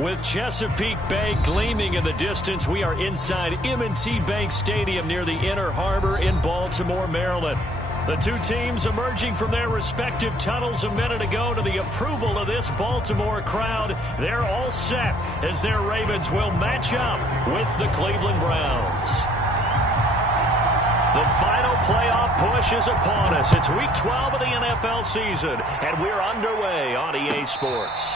With Chesapeake Bay gleaming in the distance, we are inside M&T Bank Stadium near the Inner Harbor in Baltimore, Maryland. The two teams emerging from their respective tunnels a minute ago to the approval of this Baltimore crowd. They're all set as their Ravens will match up with the Cleveland Browns. The final playoff push is upon us. It's Week 12 of the NFL season, and we're underway on EA Sports.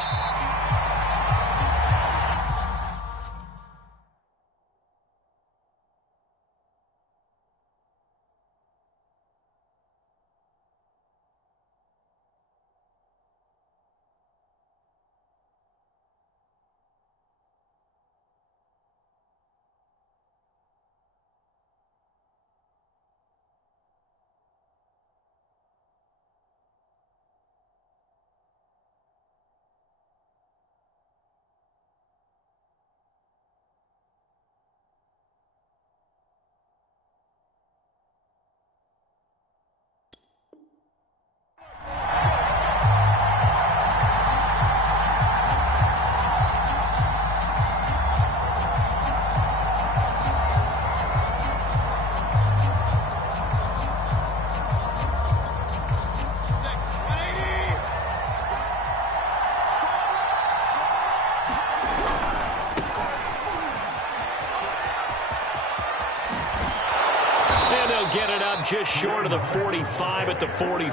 Get it up just short of the 45 at the 44.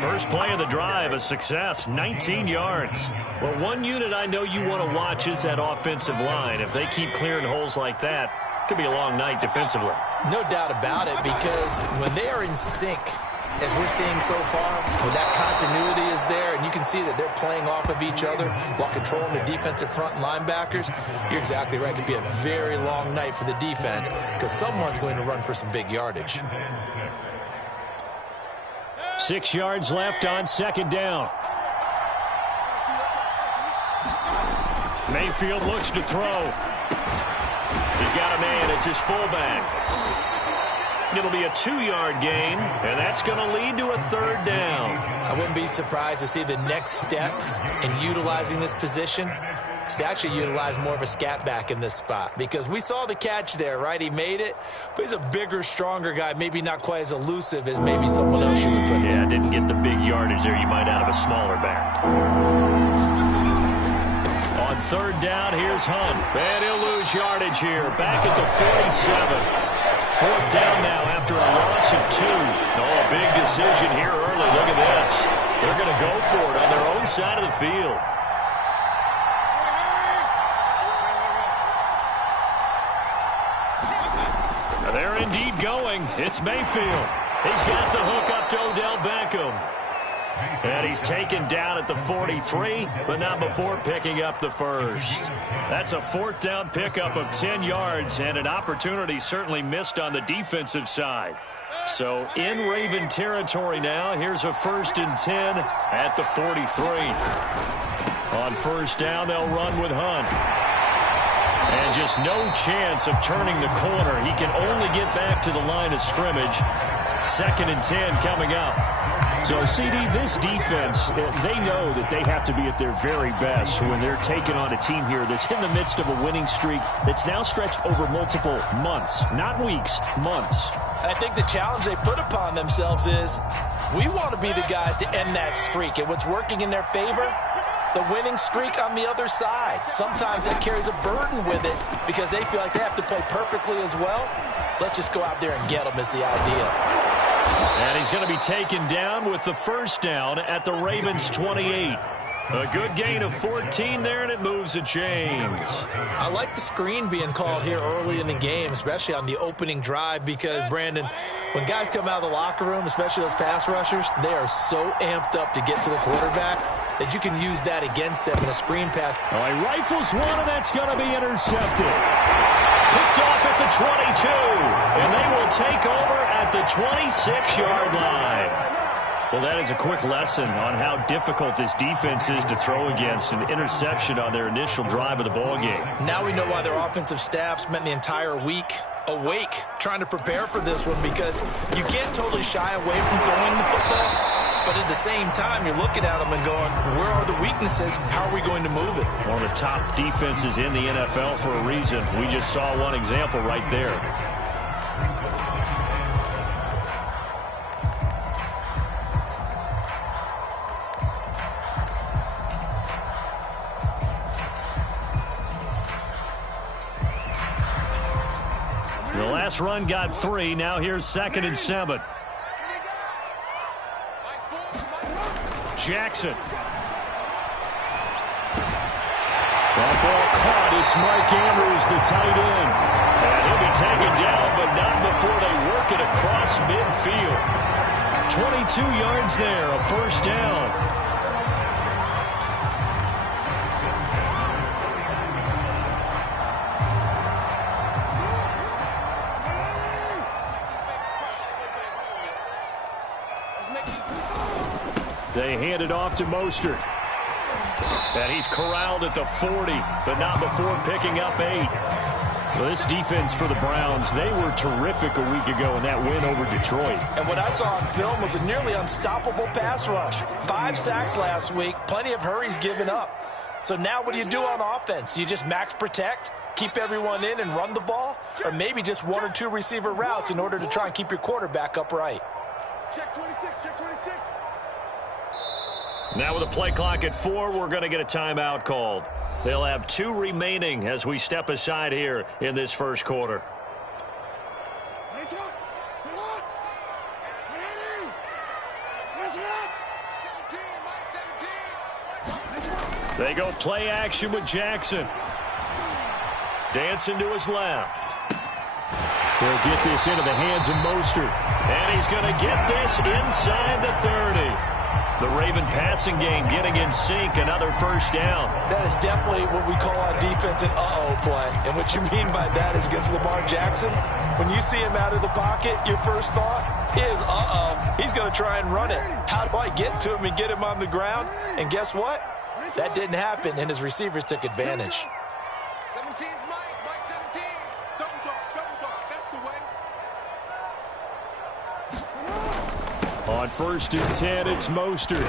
First play of the drive, a success, 19 yards. Well, one unit I know you want to watch is that offensive line. If they keep clearing holes like that, it could be a long night defensively. No doubt about it, because when they are in sync, as we're seeing so far, when that continuity is there, and you can see that they're playing off of each other while controlling the defensive front and linebackers, you're exactly right. It could be a very long night for the defense because someone's going to run for some big yardage. 6 yards left on second down. Mayfield looks to throw. He's got a man. It's his fullback. It'll be a 2-yard gain, and that's going to lead to a third down. I wouldn't be surprised to see the next step in utilizing this position is to actually utilize more of a scat back in this spot, because we saw the catch there, right? He made it, but he's a bigger, stronger guy, maybe not quite as elusive as maybe someone else you would put in. Yeah, didn't get the big yardage there you might out of a smaller back. On third down, here's Hunt. And he'll lose yardage here, back at the 47. Fourth down now after a loss of 2. Oh, a big decision here early. Look at this. They're going to go for it on their own side of the field. Now they're indeed going. It's Mayfield. He's got the hook up to Odell Beckham. And he's taken down at the 43, but not before picking up the first. That's a fourth down pickup of 10 yards, and an opportunity certainly missed on the defensive side. So in Raven territory now, here's a 1st and 10 at the 43. On first down, they'll run with Hunt. And just no chance of turning the corner. He can only get back to the line of scrimmage. 2nd and 10 coming up. So, CD, this defense, they know that they have to be at their very best when they're taking on a team here that's in the midst of a winning streak that's now stretched over multiple months, not weeks, months. I think the challenge they put upon themselves is we want to be the guys to end that streak. And what's working in their favor? The winning streak on the other side. Sometimes that carries a burden with it because they feel like they have to play perfectly as well. Let's just go out there and get them is the idea. And he's going to be taken down with the first down at the Ravens 28. A good gain of 14 there, and it moves the chains. I like the screen being called here early in the game, especially on the opening drive, because, Brandon, when guys come out of the locker room, especially those pass rushers, they are so amped up to get to the quarterback that you can use that against them in a screen pass. Oh, he rifles one, and that's going to be intercepted. Picked off at the 22, and they will take over at the 26-yard line. Well, that is a quick lesson on how difficult this defense is to throw against. An interception on their initial drive of the ballgame. Now we know why their offensive staff spent the entire week awake, trying to prepare for this one, because you can't totally shy away from throwing the football, but at the same time, you're looking at them and going, where are the weaknesses? How are we going to move it? One of the top defenses in the NFL for a reason. We just saw one example right there. The last run got 3. Now here's 2nd and 7. Jackson. That ball caught. It's Mike Andrews, the tight end. And he'll be taken down, but not before they work it across midfield. 22 yards there, a first down. They hand it off to Mostert. And he's corralled at the 40, but not before picking up 8. Well, this defense for the Browns, they were terrific a week ago in that win over Detroit. And what I saw on film was a nearly unstoppable pass rush. 5 sacks last week, plenty of hurries given up. So now what do you do on offense? You just max protect, keep everyone in and run the ball, or maybe just 1 or 2 receiver routes in order to try and keep your quarterback upright. Check 26, check 26. Now with a play clock at 4, we're going to get a timeout called. They'll have 2 remaining as we step aside here in this first quarter. They go play action with Jackson. Dancing to his left. He'll get this into the hands of Mostert. And he's going to get this inside the 30. The Raven passing game getting in sync, another first down. That is definitely what we call on defense an uh-oh play. And what you mean by that is against Lamar Jackson, when you see him out of the pocket, your first thought is, uh-oh, he's going to try and run it. How do I get to him and get him on the ground? And guess what? That didn't happen, and his receivers took advantage. 17's Mike 17. Double dog, that's the way. On 1st and 10, it's Mostert.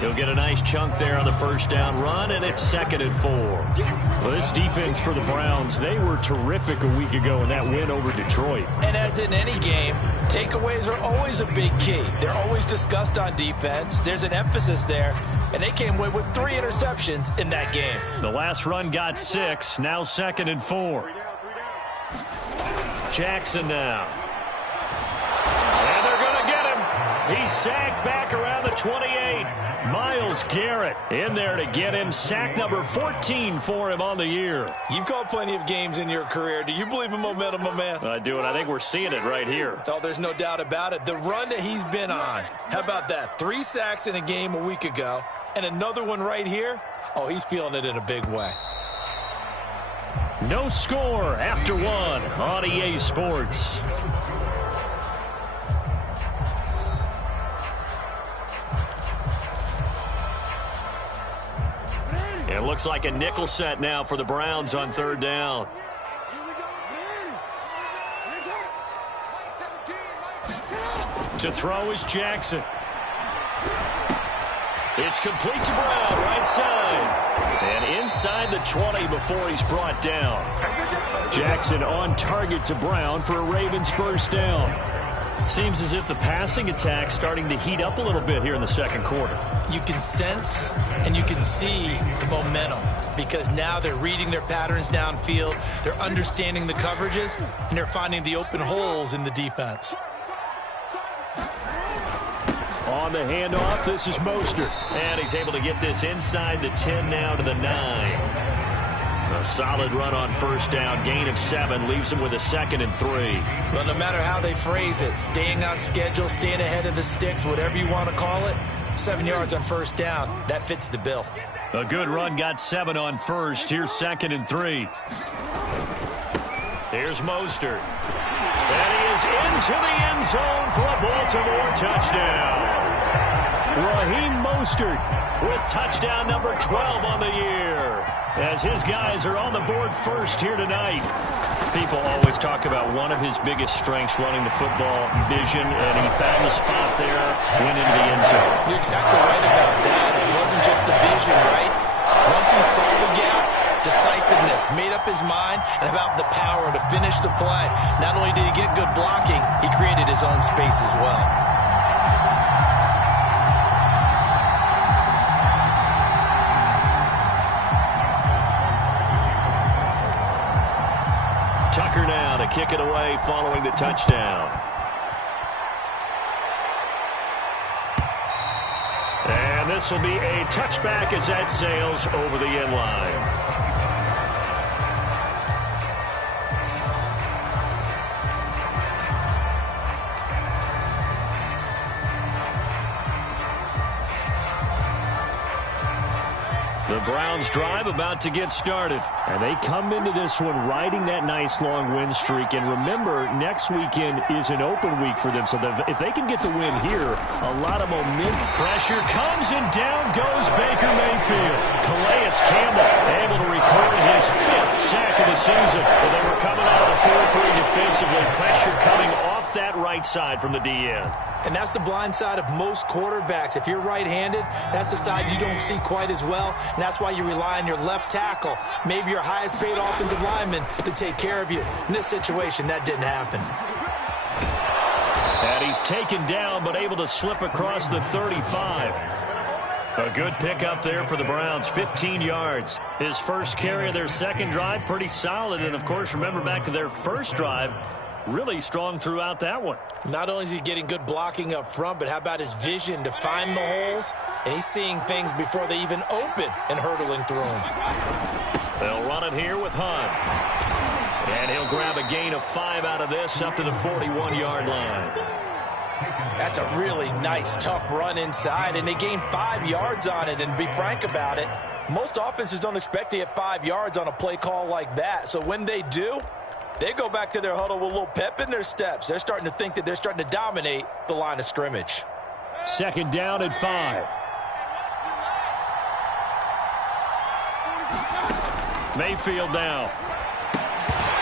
He'll get a nice chunk there on the first down run, and it's 2nd and 4. Well, this defense for the Browns, they were terrific a week ago in that win over Detroit. And as in any game, takeaways are always a big key. They're always discussed on defense. There's an emphasis there, and they came away with 3 interceptions in that game. The last run got 6, now 2nd and 4. Jackson now. And they're going to get him. He's sacked back around the 28. Myles Garrett in there to get him. Sack number 14 for him on the year. You've called plenty of games in your career. Do you believe in momentum, my man? I do, and I think we're seeing it right here. Oh, there's no doubt about it. The run that he's been on, how about that? 3 sacks in a game a week ago, and another one right here. Oh, he's feeling it in a big way. No score after 1 on EA Sports. It looks like a nickel set now for the Browns on 3rd down. To throw is Jackson. It's complete to Brown, right side. And inside the 20 before he's brought down. Jackson on target to Brown for a Ravens first down. Seems as if the passing attack's starting to heat up a little bit here in the second quarter. You can sense and you can see the momentum because now they're reading their patterns downfield, they're understanding the coverages, and they're finding the open holes in the defense. On the handoff, this is Mostert. And he's able to get this inside the 10 now to the 9. A solid run on first down. Gain of 7 leaves him with a 2nd and 3. Well, no matter how they phrase it, staying on schedule, staying ahead of the sticks, whatever you want to call it, 7 yards on first down, that fits the bill. A good run got 7 on first. Here's 2nd and 3. Here's Mostert. And he is into the end zone for a Baltimore touchdown. Raheem Mostert with touchdown number 12 on the year, as his guys are on the board first here tonight. People always talk about one of his biggest strengths running the football, vision, and he found the spot there, went into the end zone. You're exactly right about that. It wasn't just the vision, right? Once he saw the gap, decisiveness, made up his mind, and about the power to finish the play. Not only did he get good blocking, he created his own space as well. Tucker now to kick it away following the touchdown. And this will be a touchback as that sails over the end line. The Browns drive about to get started. And they come into this one riding that nice long win streak. And remember, next weekend is an open week for them. So if they can get the win here, a lot of momentum. Pressure comes and down goes Baker Mayfield. Calais Campbell able to record his 5th sack of the season. But they were coming out of the 4-3 defensively. Pressure coming off that right side from the DN. And that's the blind side of most quarterbacks. If you're right-handed, that's the side you don't see quite as well. And that's why you rely on your left tackle, maybe your highest-paid offensive lineman, to take care of you. In this situation, that didn't happen. And he's taken down, but able to slip across the 35. A good pickup there for the Browns, 15 yards. His first carry of their second drive, pretty solid. And, of course, remember back to their first drive, really strong throughout that one. Not only is he getting good blocking up front, but how about his vision to find the holes? And he's seeing things before they even open and hurdling through them. They'll run it here with Hunt. And he'll grab a gain of 5 out of this up to the 41-yard line. That's a really nice, tough run inside, and they gained 5 yards on it. And to be frank about it, most offenses don't expect to get 5 yards on a play call like that. So when they do, they go back to their huddle with a little pep in their steps. They're starting to think that they're starting to dominate the line of scrimmage. Second down at 5. Mayfield now.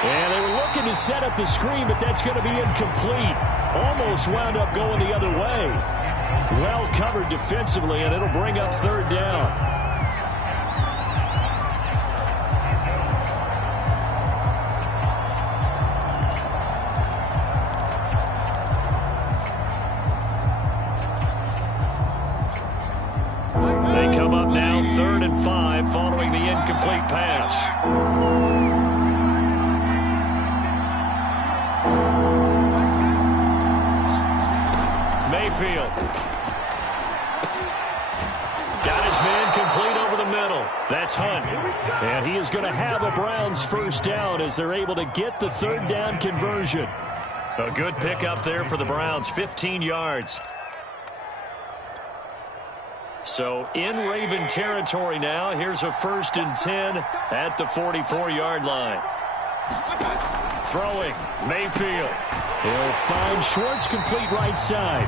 And they were looking to set up the screen, but that's going to be incomplete. Almost wound up going the other way. Well covered defensively, and it'll bring up third down. They come up now, 3rd and 5, following the incomplete pass. Mayfield. Got his man complete over the middle. That's Hunt. And he is going to have a Browns first down as they're able to get the third down conversion. A good pickup there for the Browns, 15 yards. So in Raven territory now. Here's a 1st and 10 at the 44-yard line. Throwing, Mayfield. He'll find Schwartz complete right side.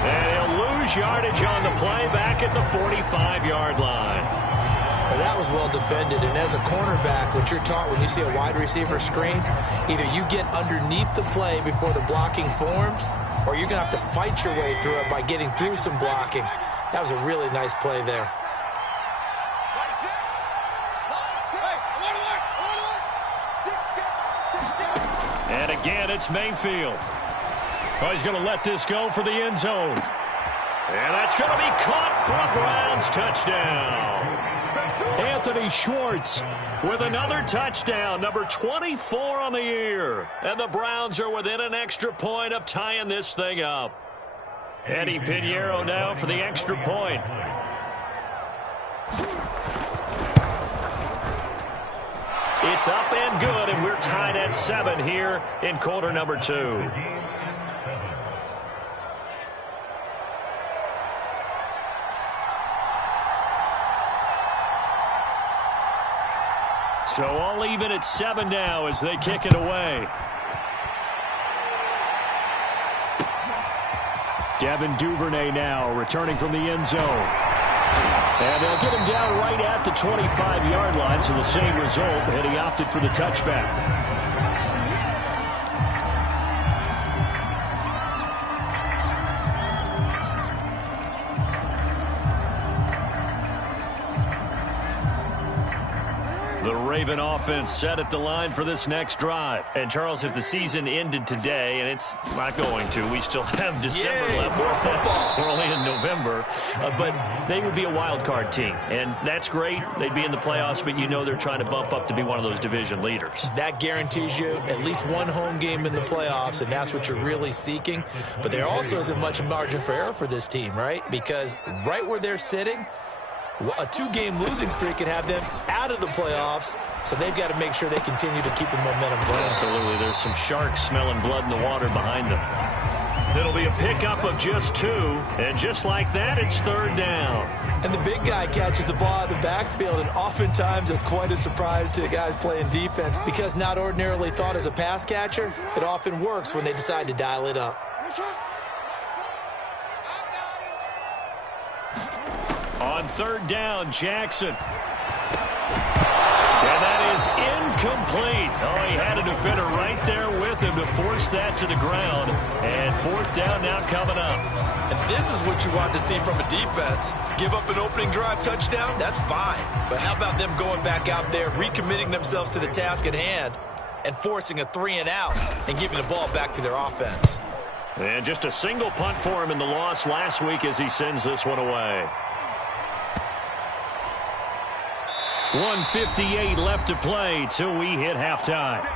And he'll lose yardage on the play back at the 45-yard line. Well, that was well defended. And as a cornerback, what you're taught when you see a wide receiver screen, either you get underneath the play before the blocking forms, or you're going to have to fight your way through it by getting through some blocking. That was a really nice play there. And again, it's Mayfield. Oh, he's going to let this go for the end zone. And that's going to be caught for a Browns touchdown. Anthony Schwartz with another touchdown, number 24 on the year. And the Browns are within an extra point of tying this thing up. Eddie Pinheiro now for the extra point. It's up and good, and we're tied at 7 here in quarter number 2. So all even at 7 now as they kick it away. Devin Duvernay now returning from the end zone. And they'll get him down right at the 25-yard line, so the same result, and he opted for the touchback. Raven offense set at the line for this next drive. And, Charles, if the season ended today, and it's not going to, we still have December left. More football. We're only in November. But they would be a wild card team. And that's great. They'd be in the playoffs, but you know they're trying to bump up to be one of those division leaders. That guarantees you at least one home game in the playoffs, and that's what you're really seeking. But there also isn't much margin for error for this team, right? Because right where they're sitting, a 2-game losing streak could have them out of the playoffs, so they've got to make sure they continue to keep the momentum going. Absolutely. There's some sharks smelling blood in the water behind them. It'll be a pickup of just 2, and just like that, it's 3rd down. And the big guy catches the ball in the backfield, and oftentimes it's quite a surprise to the guys playing defense because not ordinarily thought as a pass catcher, it often works when they decide to dial it up. On 3rd down, Jackson. And that is incomplete. Oh, he had a defender right there with him to force that to the ground. And 4th down now coming up. And this is what you want to see from a defense. Give up an opening drive touchdown, that's fine. But how about them going back out there, recommitting themselves to the task at hand, and forcing a 3-and-out and giving the ball back to their offense. And just a single punt for him in the loss last week as he sends this one away. 1:58 left to play till we hit halftime.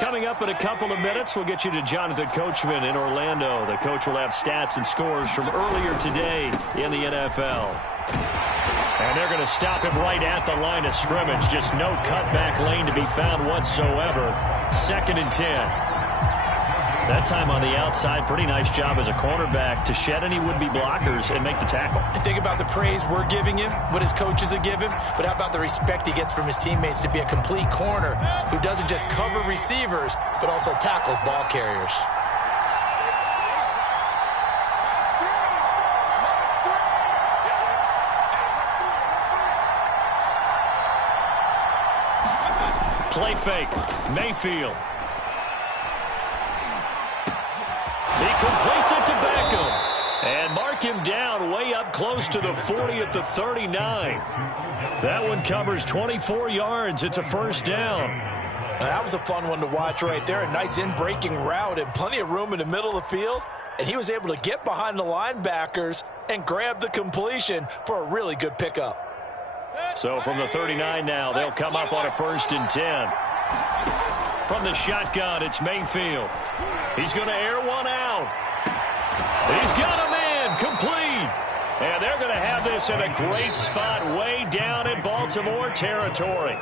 Coming up in a couple of minutes, we'll get you to Jonathan Coachman in Orlando. The coach will have stats and scores from earlier today in the NFL. And they're going to stop him right at the line of scrimmage. Just no cutback lane to be found whatsoever. 2nd and 10. That time on the outside, pretty nice job as a cornerback to shed any would-be blockers and make the tackle. Think about the praise we're giving him, what his coaches have given, but how about the respect he gets from his teammates to be a complete corner who doesn't just cover receivers, but also tackles ball carriers. Play fake. Mayfield. He completes it to Beckham. And mark him down way up close to the 40 at the 39. That one covers 24 yards. It's a 1st down. Now, that was a fun one to watch right there. A nice in-breaking route and plenty of room in the middle of the field. And he was able to get behind the linebackers and grab the completion for a really good pickup. So from the 39 now, they'll come up on a 1st and 10. From the shotgun, it's Mayfield. He's going to air one out. He's got a man complete. And they're going to have this in a great spot way down in Baltimore territory.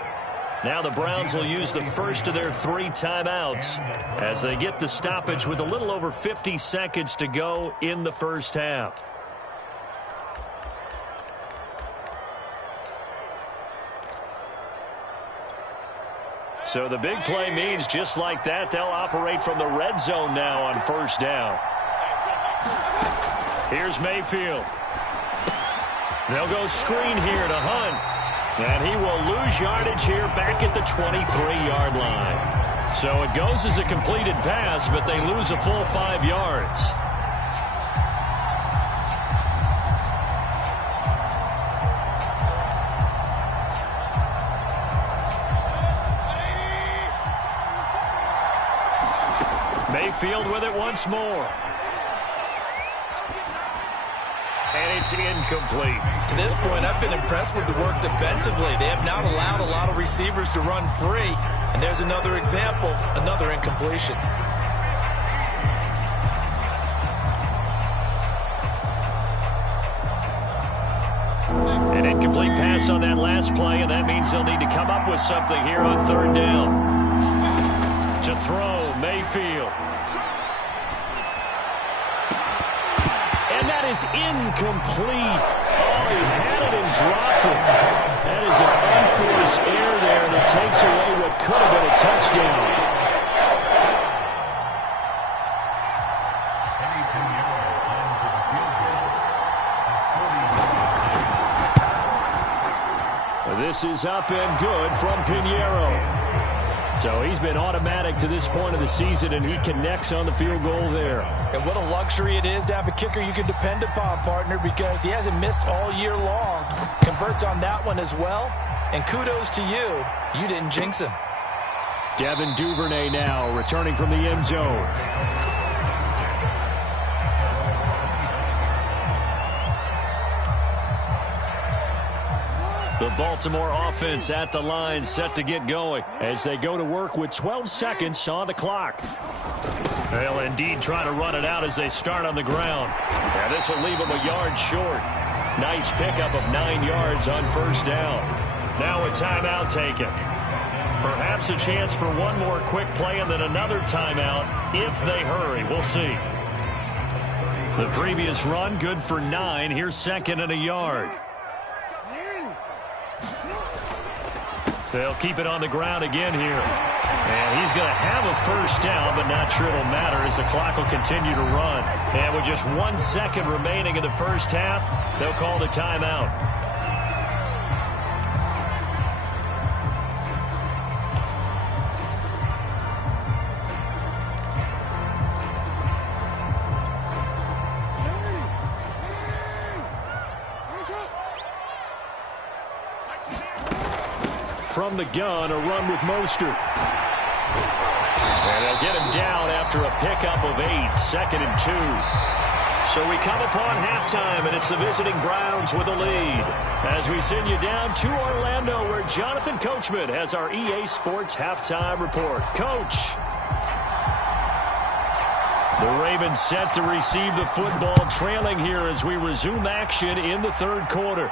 Now the Browns will use the first of their 3 timeouts as they get the stoppage with a little over 50 seconds to go in the first half. So the big play means just like that, they'll operate from the red zone now on 1st down. Here's Mayfield. They'll go screen here to Hunt. And he will lose yardage here back at the 23-yard line. So it goes as a completed pass, but they lose a full 5 yards. Mayfield with it once more. And it's incomplete. To this point, I've been impressed with the work defensively. They have not allowed a lot of receivers to run free. And there's another example, another incompletion. An incomplete pass on that last play, and that means they'll need to come up with something here on 3rd down. To throw, Mayfield. And that is incomplete. Oh, he had it and dropped it. That is an unforced error there, and it takes away what could have been a touchdown. This is up and good from Pinheiro. So he's been automatic to this point of the season, and he connects on the field goal there. And what a luxury it is to have a kicker you can depend upon, partner, because he hasn't missed all year long. Converts on that one as well. And kudos to you. You didn't jinx him. Devin Duvernay now returning from the end zone. The Baltimore offense at the line, set to get going as they go to work with 12 seconds on the clock. They'll indeed try to run it out as they start on the ground. Now this will leave them a yard short. Nice pickup of 9 yards on first down. Now a timeout taken. Perhaps a chance for one more quick play and then another timeout if they hurry. We'll see. The previous run good for 9. Here's second and a yard. They'll keep it on the ground again here. And he's going to have a first down, but not sure it'll matter as the clock will continue to run. And with just 1 second remaining in the first half, they'll call the timeout. From the gun, a run with Mostert. And they'll get him down after a pickup of 8, second and 2. So we come upon halftime, and it's the visiting Browns with the lead. As we send you down to Orlando, where Jonathan Coachman has our EA Sports halftime report. Coach. The Ravens set to receive the football, trailing here as we resume action in the third quarter.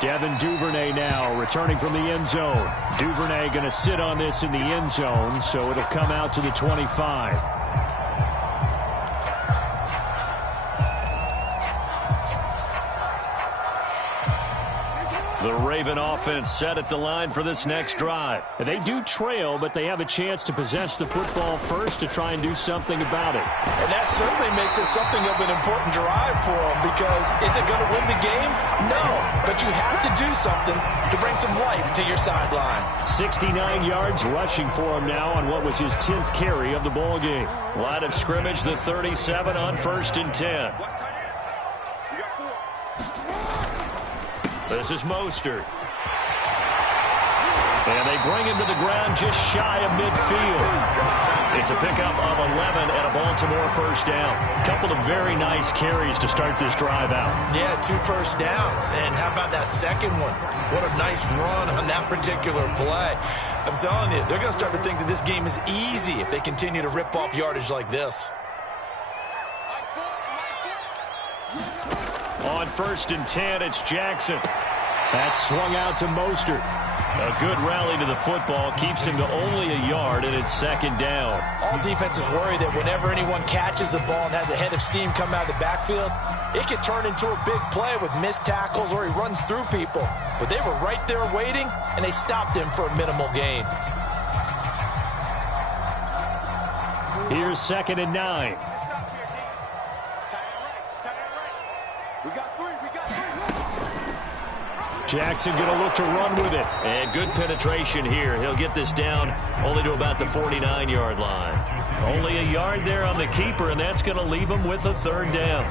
Devin Duvernay now returning from the end zone. Duvernay going to sit on this in the end zone, so it'll come out to the 25. The Raven offense set at the line for this next drive. They do trail, but they have a chance to possess the football first to try and do something about it. And that certainly makes it something of an important drive for them, because is it going to win the game? No, but you have to do something to bring some life to your sideline. 69 yards rushing for him now on what was his 10th carry of the ball game. Line of scrimmage, the 37 on 1st and 10. This is Mostert. And they bring him to the ground just shy of midfield. It's a pickup of 11 and a Baltimore first down. A couple of very nice carries to start this drive out. Yeah, 2 first downs. And how about that second one? What a nice run on that particular play. I'm telling you, they're going to start to think that this game is easy if they continue to rip off yardage like this. On 1st and 10, it's Jackson. That's swung out to Mostert. A good rally to the football keeps him to only a yard, and it's second down. All defenses worry that whenever anyone catches the ball and has a head of steam come out of the backfield, it can turn into a big play with missed tackles or he runs through people. But they were right there waiting, and they stopped him for a minimal gain. Here's second and 9. Jackson going to look to run with it. And good penetration here. He'll get this down only to about the 49-yard line. Only a yard there on the keeper, and that's going to leave him with a third down.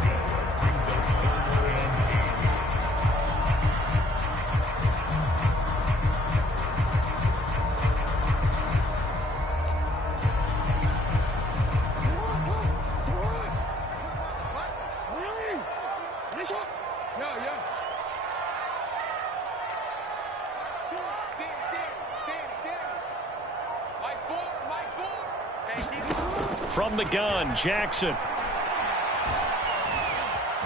From the gun, Jackson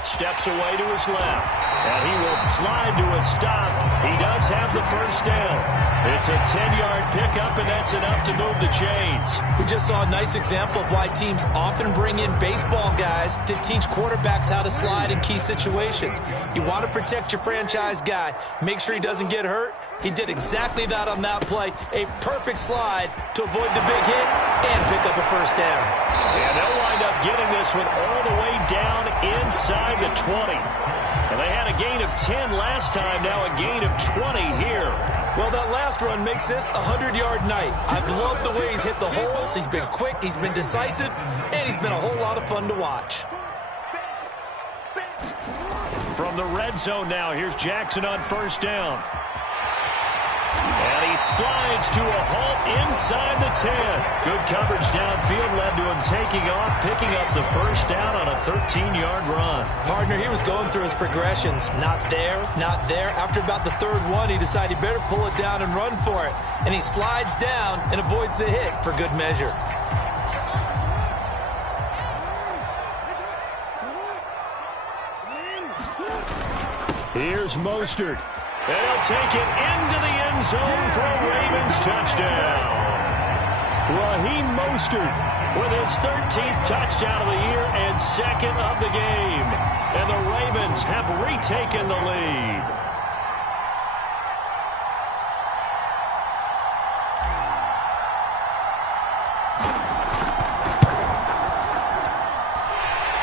steps away to his left, and he will slide to a stop. He does have the first down. It's a 10-yard pickup, and that's enough to move the chains. We just saw a nice example of why teams often bring in baseball guys to teach quarterbacks how to slide in key situations. You want to protect your franchise guy. Make sure he doesn't get hurt. He did exactly that on that play. A perfect slide to avoid the big hit and pick up a first down. And they'll wind up getting this one all the way down inside the 20. And they had a gain of 10 last time, now a gain of 20 here. Well, that last run makes this a 100-yard night. I've loved the way he's hit the holes. He's been quick, he's been decisive, and he's been a whole lot of fun to watch. From the red zone now, here's Jackson on first down. And he slides to a halt inside the 10. Good coverage downfield led to him taking off, picking up the first down on a 13-yard run. Partner, he was going through his progressions. Not there, not there. After about the third one, he decided he better pull it down and run for it. And he slides down and avoids the hit for good measure. Here's Mostert. And he'll take it into the end zone for a Ravens touchdown. Raheem Mostert with his 13th touchdown of the year and second of the game. And the Ravens have retaken the lead.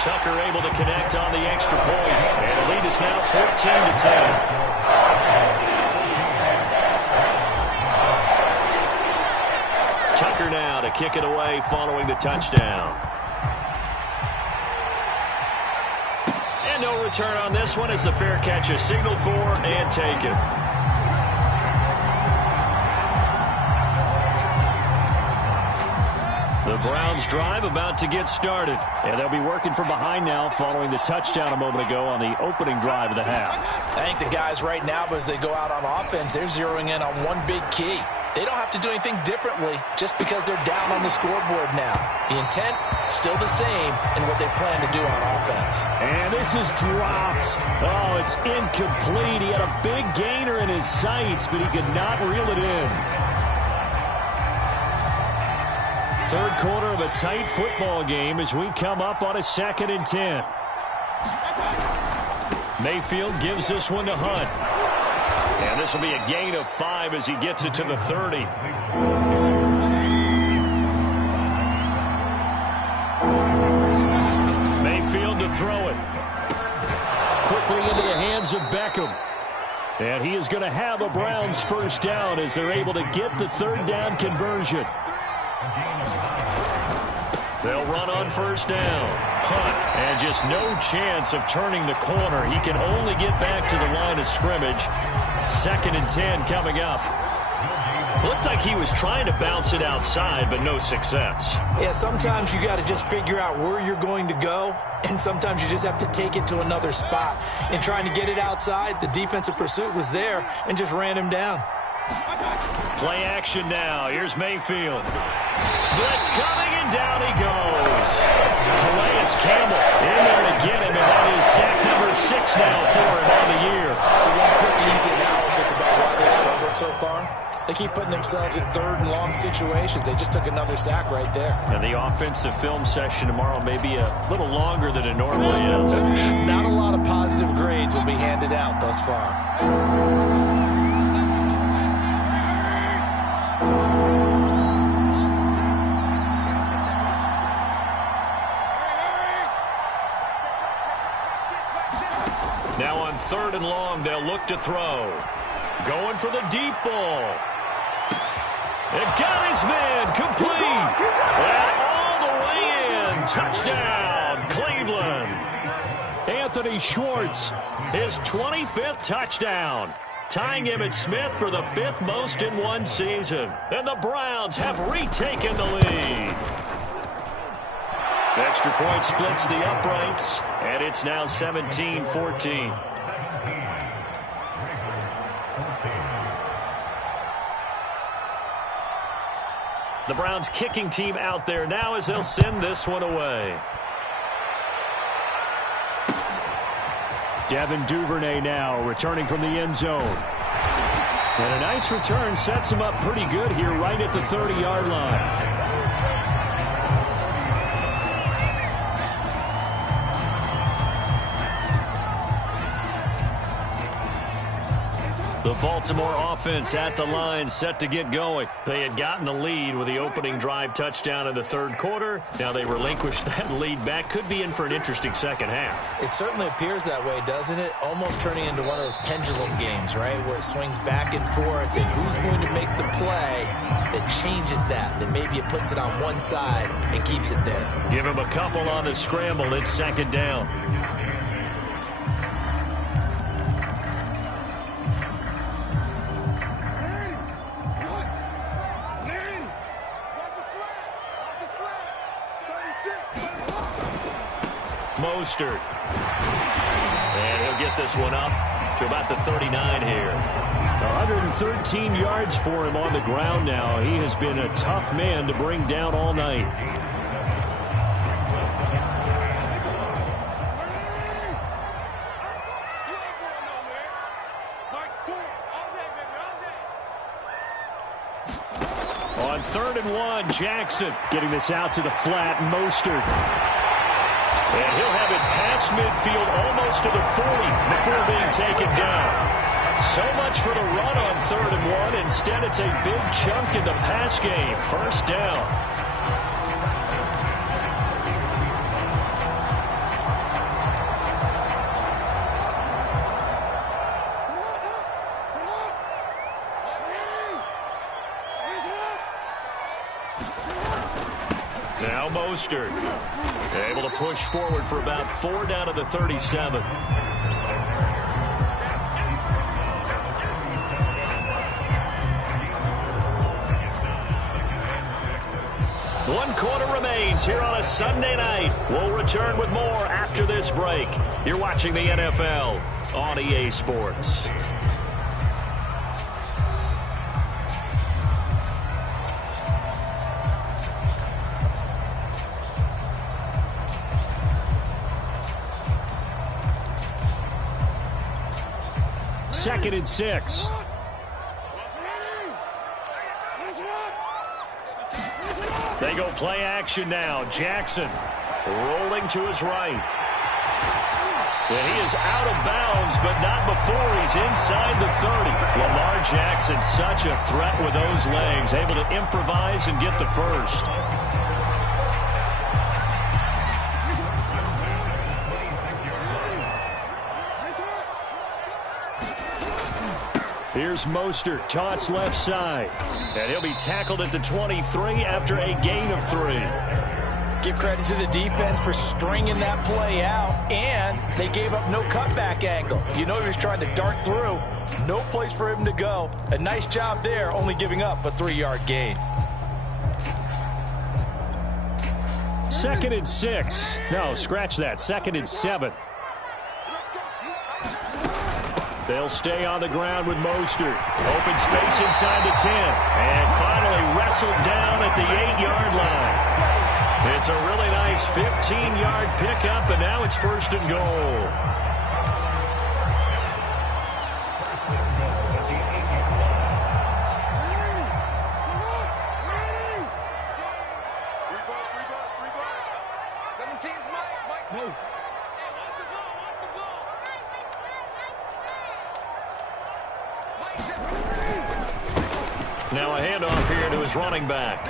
Tucker able to connect on the extra point. And the lead is now 14-10. Tucker now to kick it away following the touchdown. And no return on this one as the fair catch is signaled for and taken. The Browns drive about to get started. And they'll be working from behind now following the touchdown a moment ago on the opening drive of the half. I think the guys right now, as they go out on offense, they're zeroing in on one big key. They don't have to do anything differently just because they're down on the scoreboard now. The intent, still the same in what they plan to do on offense. And this is dropped. Oh, it's incomplete. He had a big gainer in his sights, but he could not reel it in. Third quarter of a tight football game as we come up on a 2nd and 10. Mayfield gives this one to Hunt. And this will be a gain of 5 as he gets it to the 30. Mayfield to throw it. Quickly into the hands of Beckham. And he is going to have a Browns first down as they're able to get the third down conversion. They'll run on first down. Hunt, and just no chance of turning the corner. He can only get back to the line of scrimmage. 2nd and 10 coming up. Looked like he was trying to bounce it outside, but no success. Yeah, sometimes you got to just figure out where you're going to go, and sometimes you just have to take it to another spot. In trying to get it outside, the defensive pursuit was there and just ran him down. Play action now. Here's Mayfield. Blitz coming, and down he goes. Calais Campbell in there to get him, and that is sack number 6 now for him on the year. So one quick, easy analysis about why they've struggled so far. They keep putting themselves in third and long situations. They just took another sack right there. And the offensive film session tomorrow may be a little longer than it normally is. Not a lot of positive grades will be handed out thus far. Now on 3rd and long, they'll look to throw. Going for the deep ball. It got his man complete. And all the way in. Touchdown, Cleveland. Anthony Schwartz, his 25th touchdown. Tying Emmitt Smith for the 5th most in one season. And the Browns have retaken the lead. Extra point splits the uprights, and it's now 17-14. The Browns kicking team out there now as they'll send this one away. Devin Duvernay now returning from the end zone. And a nice return sets him up pretty good here right at the 30-yard line. The Baltimore offense at the line, set to get going. They had gotten the lead with the opening drive touchdown in the third quarter. Now they relinquished that lead back. Could be in for an interesting second half. It certainly appears that way, doesn't it? Almost turning into one of those pendulum games, right, where it swings back and forth, and who's going to make the play that changes that maybe it puts it on one side and keeps it there. Give him a couple on the scramble. It's second down. Mostert. And he'll get this one up to about the 39 here. 113 yards for him on the ground now. He has been a tough man to bring down all night. On 3rd and 1, Jackson getting this out to the flat. Mostert. And he'll have it past midfield almost to the 40 before being taken down. So much for the run on 3rd and 1. Instead, it's a big chunk in the pass game. First down. Now Mostert. Able to push forward for about 4 down to the 37. One quarter remains here on a Sunday night. We'll return with more after this break. You're watching the NFL on EA Sports. Second and 6. They go play action now. Jackson rolling to his right. And he is out of bounds, but not before he's inside the 30. Lamar Jackson, such a threat with those legs, able to improvise and get the first. Here's Mostert, toss left side. And he'll be tackled at the 23 after a gain of 3. Give credit to the defense for stringing that play out, and they gave up no cutback angle. You know he was trying to dart through. No place for him to go. A nice job there, only giving up a 3-yard gain. 2nd and 6. No, scratch that. 2nd and 7. They'll stay on the ground with Mostert. Open space inside the 10. And finally wrestled down at the 8-yard line. It's a really nice 15-yard pickup, and now it's 1st and goal. Now a handoff here to his running back.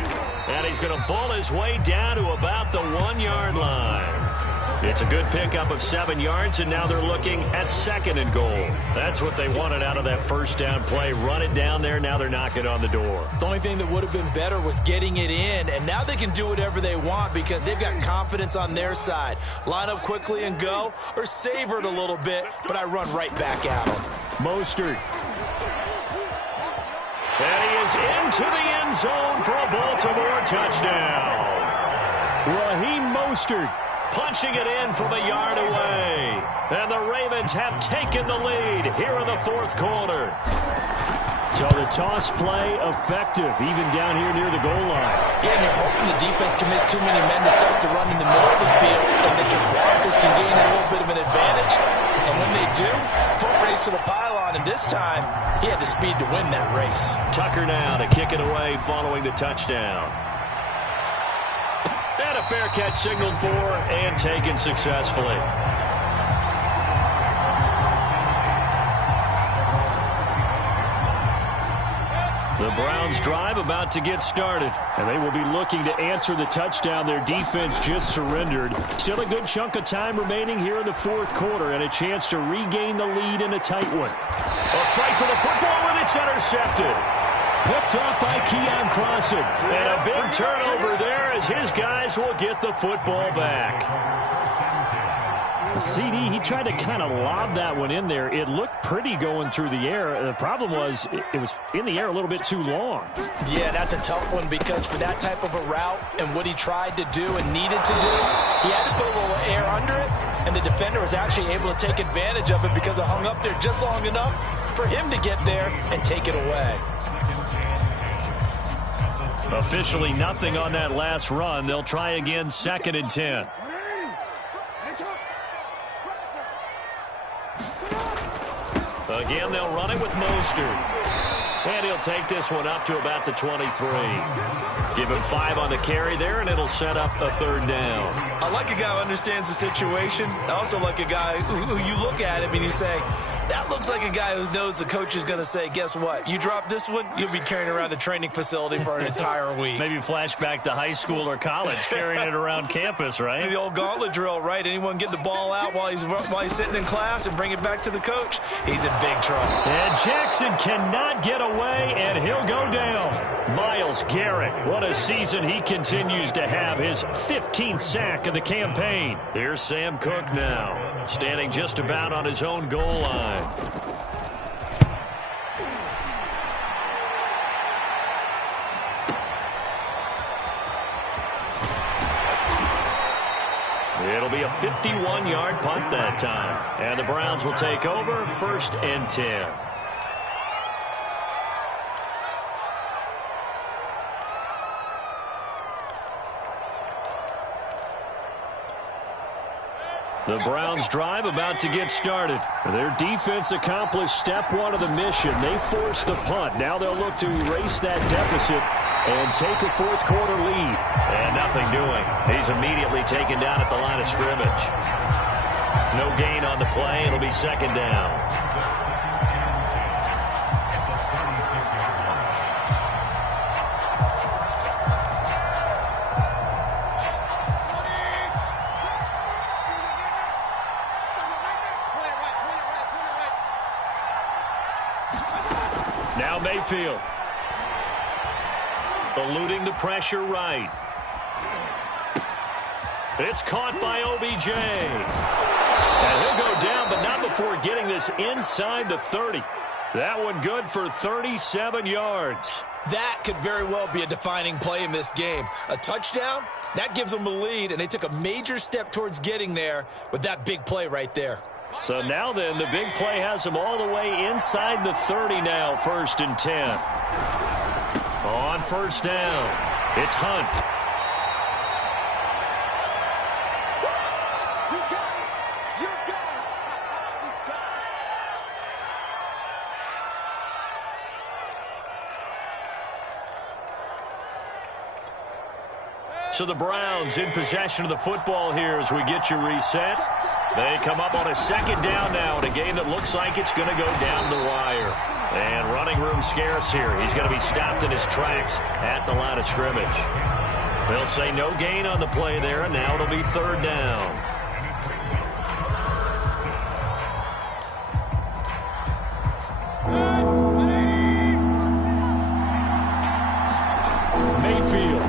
And he's going to bull his way down to about the 1-yard line. It's a good pickup of 7 yards, and now they're looking at 2nd and goal. That's what they wanted out of that first down play. Run it down there. Now they're knocking on the door. The only thing that would have been better was getting it in, and now they can do whatever they want because they've got confidence on their side. Line up quickly and go, or savor it a little bit, but I run right back at them. Mostert. And he is into the end zone for a Baltimore touchdown. Raheem Mostert punching it in from a yard away. And the Ravens have taken the lead here in the 4th quarter. So the toss play effective, even down here near the goal line. Yeah, and you're hoping the defense can miss too many men to stop the run in the middle of the field, and that your blockers can gain a little bit of an advantage. And when they do, foot race to the pylon, and this time, he had the speed to win that race. Tucker now to kick it away following the touchdown. And a fair catch signaled for and taken successfully. The Browns drive about to get started. And they will be looking to answer the touchdown their defense just surrendered. Still a good chunk of time remaining here in the fourth quarter and a chance to regain the lead in a tight one. A fight for the football, and it's intercepted. Picked off by Keon Crossan. And a big turnover there as his guys will get the football back. CD, he tried to kind of lob that one in there. It looked pretty going through the air. The problem was it was in the air a little bit too long. Yeah, that's a tough one because for that type of a route and what he tried to do and needed to do, he had to put a little air under it, and the defender was actually able to take advantage of it because it hung up there just long enough for him to get there and take it away. Officially nothing on that last run. They'll try again, 2nd and 10. Again, they'll run it with Mostert. And he'll take this one up to about the 23. Give him 5 on the carry there, and it'll set up a 3rd down. I like a guy who understands the situation. I also like a guy who you look at him and you say, that looks like a guy who knows the coach is going to say, guess what? You drop this one, you'll be carrying around the training facility for an entire week. Maybe flashback to high school or college, carrying it around campus, right? The old gauntlet drill, right? Anyone get the ball out while he's sitting in class and bring it back to the coach? He's in big trouble. And Jackson cannot get away, and he'll go down. Myles Garrett, what a season he continues to have. His 15th sack of the campaign. Here's Sam Cook now, standing just about on his own goal line. It'll be a 51-yard punt that time. And the Browns will take over, 1st and 10. The Browns drive about to get started. Their defense accomplished step 1 of the mission. They forced the punt. Now they'll look to erase that deficit and take a fourth quarter lead. And nothing doing. He's immediately taken down at the line of scrimmage. No gain on the play. It'll be 2nd down. Now Mayfield. Eluding the pressure right. It's caught by OBJ. And he'll go down, but not before getting this inside the 30. That one good for 37 yards. That could very well be a defining play in this game. A touchdown, that gives them a lead, and they took a major step towards getting there with that big play right there. So now then, the big play has them all the way inside the 30 now, 1st and 10. On 1st down, it's Hunt. So the Browns in possession of the football here as we get you reset. They come up on a 2nd down now in a game that looks like it's going to go down the wire. And running room scarce here. He's going to be stopped in his tracks at the line of scrimmage. They'll say no gain on the play there, and now it'll be 3rd down. Mayfield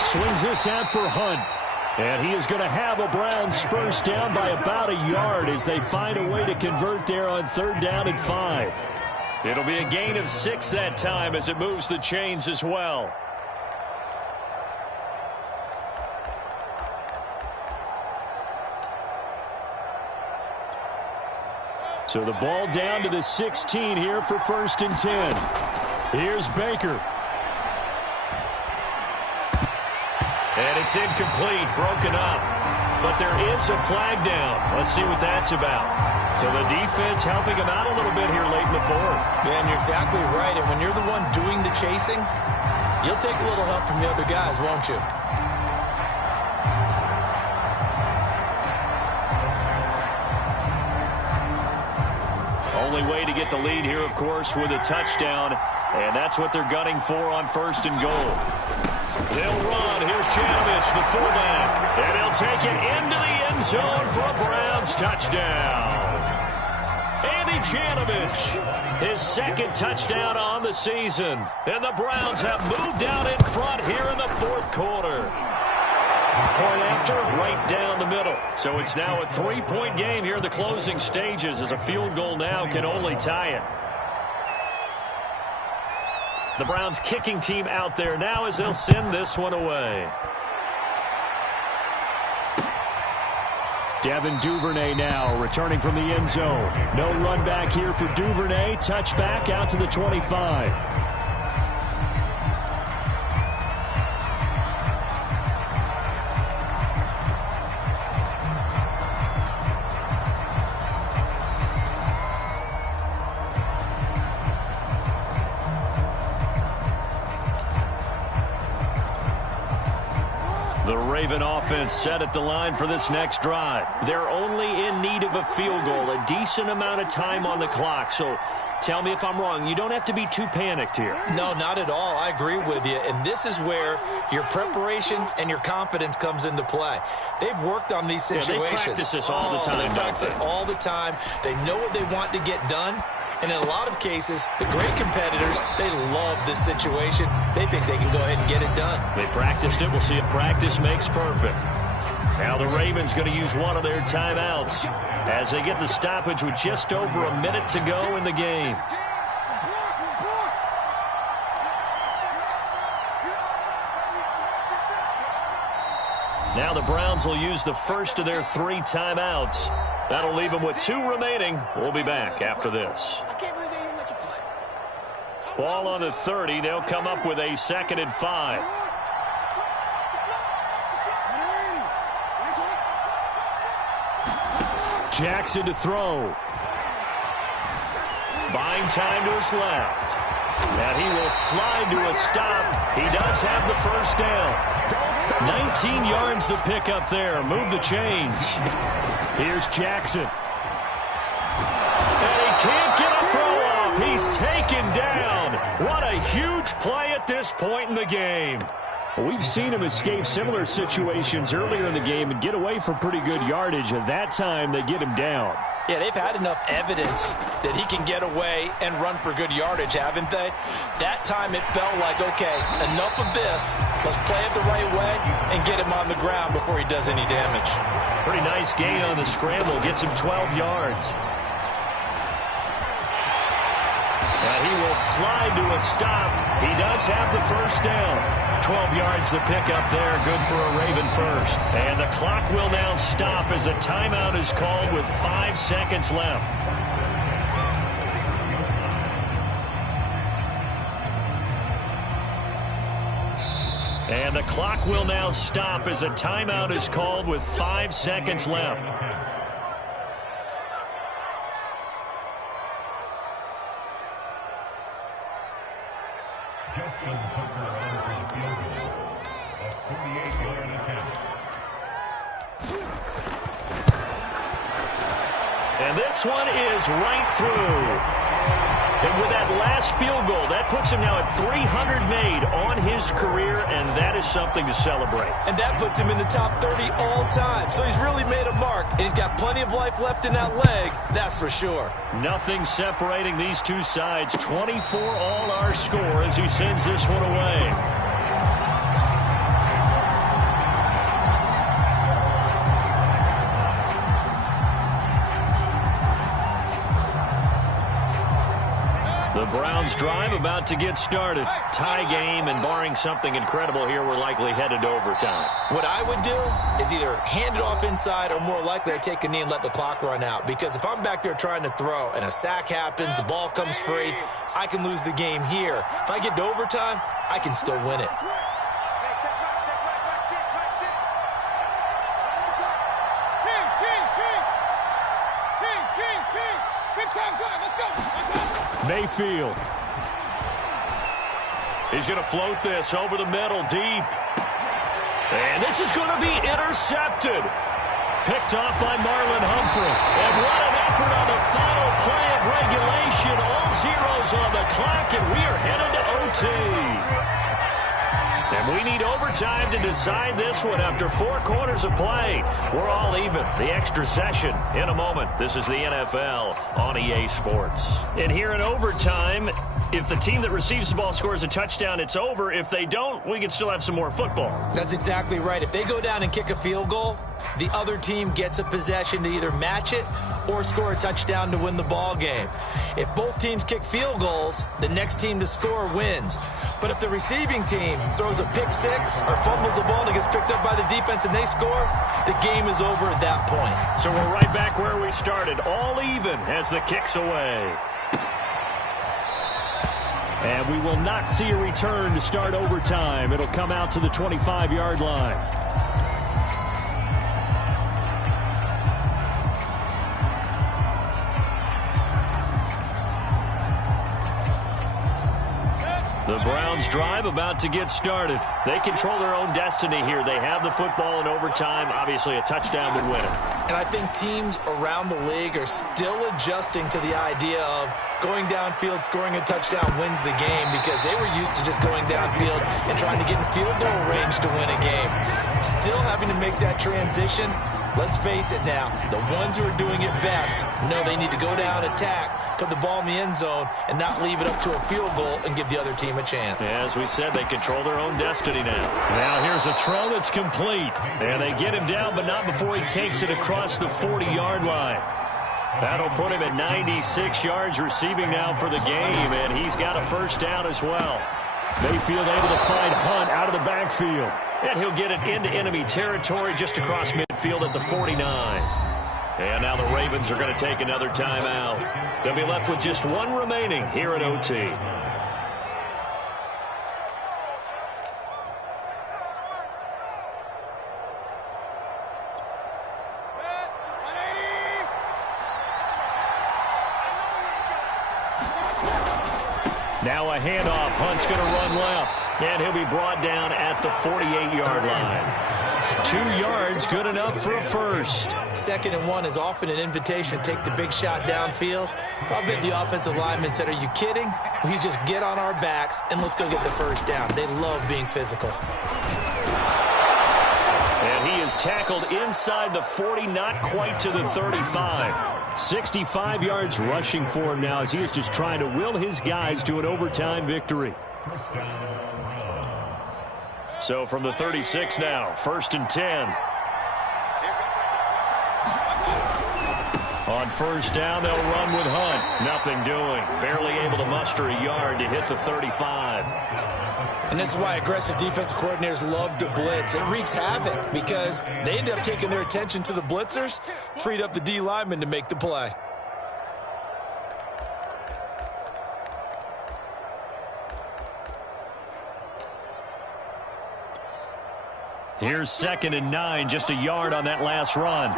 swings this out for Hunt. And he is going to have a Browns 1st down by about a yard as they find a way to convert there on 3rd down and 5. It'll be a gain of 6 that time as it moves the chains as well. So the ball down to the 16 here for 1st and 10. Here's Baker. And it's incomplete, broken up. But there is a flag down. Let's see what that's about. So the defense helping him out a little bit here late in the 4th. Yeah, and you're exactly right. And when you're the one doing the chasing, you'll take a little help from the other guys, won't you? Only way to get the lead here, of course, with a touchdown, and that's what they're gunning for on 1st and goal. They'll run. Here's Chanovich, the fullback, and he'll take it into the end zone for a Browns touchdown. Andy Chanovich, his 2nd touchdown on the season, and the Browns have moved out in front here in the 4th quarter. Point after, right down the middle. So it's now a 3-point game here in the closing stages, as a field goal now can only tie it. The Browns kicking team out there now as they'll send this one away. Devin Duvernay now returning from the end zone. No run back here for Duvernay. Touchback out to the 25. The Raven offense set at the line for this next drive. They're only in need of a field goal, a decent amount of time on the clock. So tell me if I'm wrong. You don't have to be too panicked here. No, not at all. I agree with you. And this is where your preparation and your confidence comes into play. They've worked on these situations. Yeah, they practice this all the time. They practice it all the time. They know what they want to get done. And in a lot of cases, the great competitors, they love this situation. They think they can go ahead and get it done. They practiced it. We'll see if practice makes perfect. Now the Ravens going to use one of their timeouts as they get the stoppage with just over a minute to go in the game. Now the Browns will use the first of their 3 timeouts. That'll leave them with 2 remaining. We'll be back after this. Ball on the 30. They'll come up with a 2nd and 5. Jackson to throw. Buying time to his left. And he will slide to a stop. He does have the first down. 19 yards the pick up there. Move the chains. Here's Jackson. And he can't get a throw off. He's taken down. What a huge play at this point in the game. We've seen him escape similar situations earlier in the game and get away from pretty good yardage. At that time, they get him down. Yeah, they've had enough evidence that he can get away and run for good yardage, haven't they? That time it felt like, okay, enough of this. Let's play it the right way and get him on the ground before he does any damage. Pretty nice gain on the scramble. Gets him 12 yards. And he will slide to a stop. He does have the first down. 12 yards the pick up there. Good for a Raven first. And the clock will now stop as a timeout is called with 5 seconds left. And the clock will now stop as a timeout is called with 5 seconds left. And this one is right through. And with that last field goal, that puts him now at 300 made on his career, and that is something to celebrate. And that puts him in the top 30 all time. So he's really made a mark, and he's got plenty of life left in that leg, that's for sure. Nothing separating these two sides. 24 all our score as he sends this one away. The Browns drive about to get started. Tie game, and barring something incredible here, we're likely headed to overtime. What I would do is either hand it off inside or more likely I take a knee and let the clock run out. Because if I'm back there trying to throw and a sack happens, the ball comes free, I can lose the game here. If I get to overtime, I can still win it. Mayfield. He's going to float this over the middle deep. And this is going to be intercepted. Picked off by Marlon Humphrey. And what an effort on the final play of regulation. seconds on the clock, and we are headed to OT. And we need overtime to decide this one after 4 quarters of play. We're all even. The extra session in a moment. This is the NFL on EA Sports. And here in overtime, if the team that receives the ball scores a touchdown, it's over. If they don't, we can still have some more football. That's exactly right. If they go down and kick a field goal, the other team gets a possession to either match it or score a touchdown to win the ball game. If both teams kick field goals, the next team to score wins. But if the receiving team throws a pick six or fumbles the ball and it gets picked up by the defense and they score, the game is over at that point. So we're right back where we started, all even as the kick's away. And we will not see a return to start overtime. It'll come out to the 25-yard line. The Browns drive about to get started. They control their own destiny here. They have the football in overtime. Obviously, a touchdown would win it. And I think teams around the league are still adjusting to the idea of going downfield, scoring a touchdown wins the game, because they were used to just going downfield and trying to get in field goal range to win a game. Still having to make that transition. Let's face it now, the ones who are doing it best know they need to go down, attack, put the ball in the end zone, and not leave it up to a field goal and give the other team a chance. As we said, they control their own destiny now. Now here's a throw that's complete. And they get him down, but not before he takes it across the 40-yard line. That'll put him at 96 yards receiving now for the game, and he's got a first down as well. Mayfield able to find Hunt out of the backfield. And he'll get it into enemy territory just across midfield at the 49. And now the Ravens are going to take another timeout. They'll be left with just one remaining here at OT. Now a handoff. Hunt's going to run left. And he'll be brought down at the 48-yard line. 2 yards, good enough for a first. 2nd and 1 is often an invitation to take the big shot downfield. I bet the offensive lineman said, are you kidding? We just get on our backs and let's go get the first down. They love being physical. And he is tackled inside the 40, not quite to the 35. 65 yards rushing for him now as he is just trying to will his guys to an overtime victory. So from the 36 now, 1st and 10. On first down, they'll run with Hunt. Nothing doing. Barely able to muster a yard to hit the 35. And this is why aggressive defensive coordinators love to blitz. It wreaks havoc because they end up taking their attention to the blitzers, freed up the D lineman to make the play. Here's 2nd and 9, just a yard on that last run.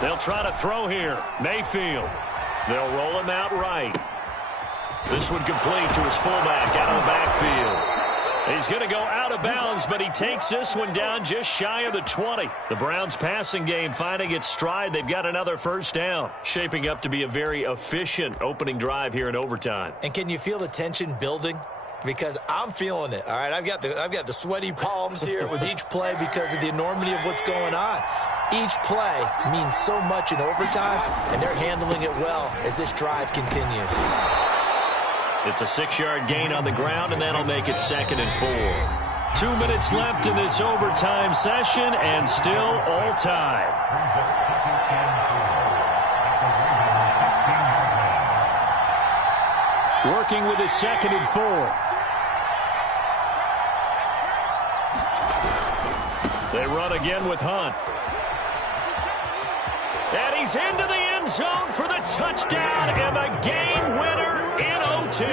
They'll try to throw here. Mayfield. They'll roll him out right. This one complete to his fullback out of the backfield. He's going to go out of bounds, but he takes this one down just shy of the 20. The Browns passing game finding its stride. They've got another first down. Shaping up to be a very efficient opening drive here in overtime. And can you feel the tension building? Because I'm feeling it. All right, I've got the sweaty palms here with each play because of the enormity of what's going on. Each play means so much in overtime, and they're handling it well as this drive continues. It's a 6-yard gain on the ground, and that'll make it 2nd and 4. 2 minutes left in this overtime session, and still all tied. Working with his 2nd and 4. They run again with Hunt. And he's into the end zone for the touchdown and the game winner in OT.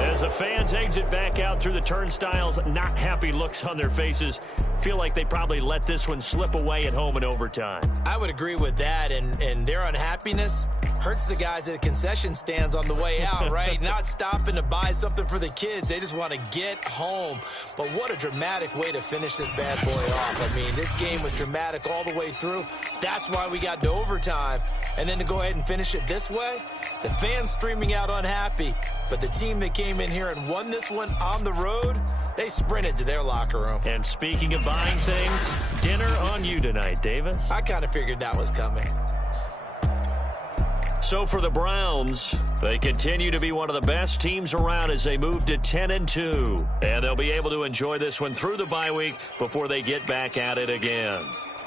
As the fans exit back out through the turnstiles, not happy looks on their faces. Feel like they probably let this one slip away at home in overtime. I would agree with that, and their unhappiness hurts the guys at the concession stands on the way out, right? Not stopping to buy something for the kids. They just want to get home. But what a dramatic way to finish this bad boy off. I mean, this game was dramatic all the way through. That's why we got to overtime. and then to go ahead and finish it this way, the fans streaming out unhappy. But the team that came in here and won this one on the road, they sprinted to their locker room. And speaking of buying things, dinner on you tonight, Davis. I kind of figured that was coming. So for the Browns, they continue to be one of the best teams around as they move to 10-2. And they'll be able to enjoy this one through the bye week before they get back at it again.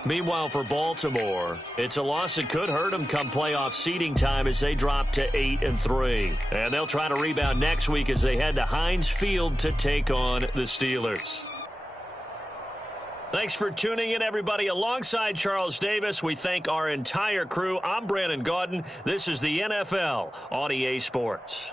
Meanwhile, for Baltimore, it's a loss that could hurt them come playoff seeding time as they drop to 8-3. And they'll try to rebound next week as they head to Heinz Field to take on the Steelers. Thanks for tuning in, everybody. Alongside Charles Davis, we thank our entire crew. I'm Brandon Gaudin. This is the NFL on EA Sports.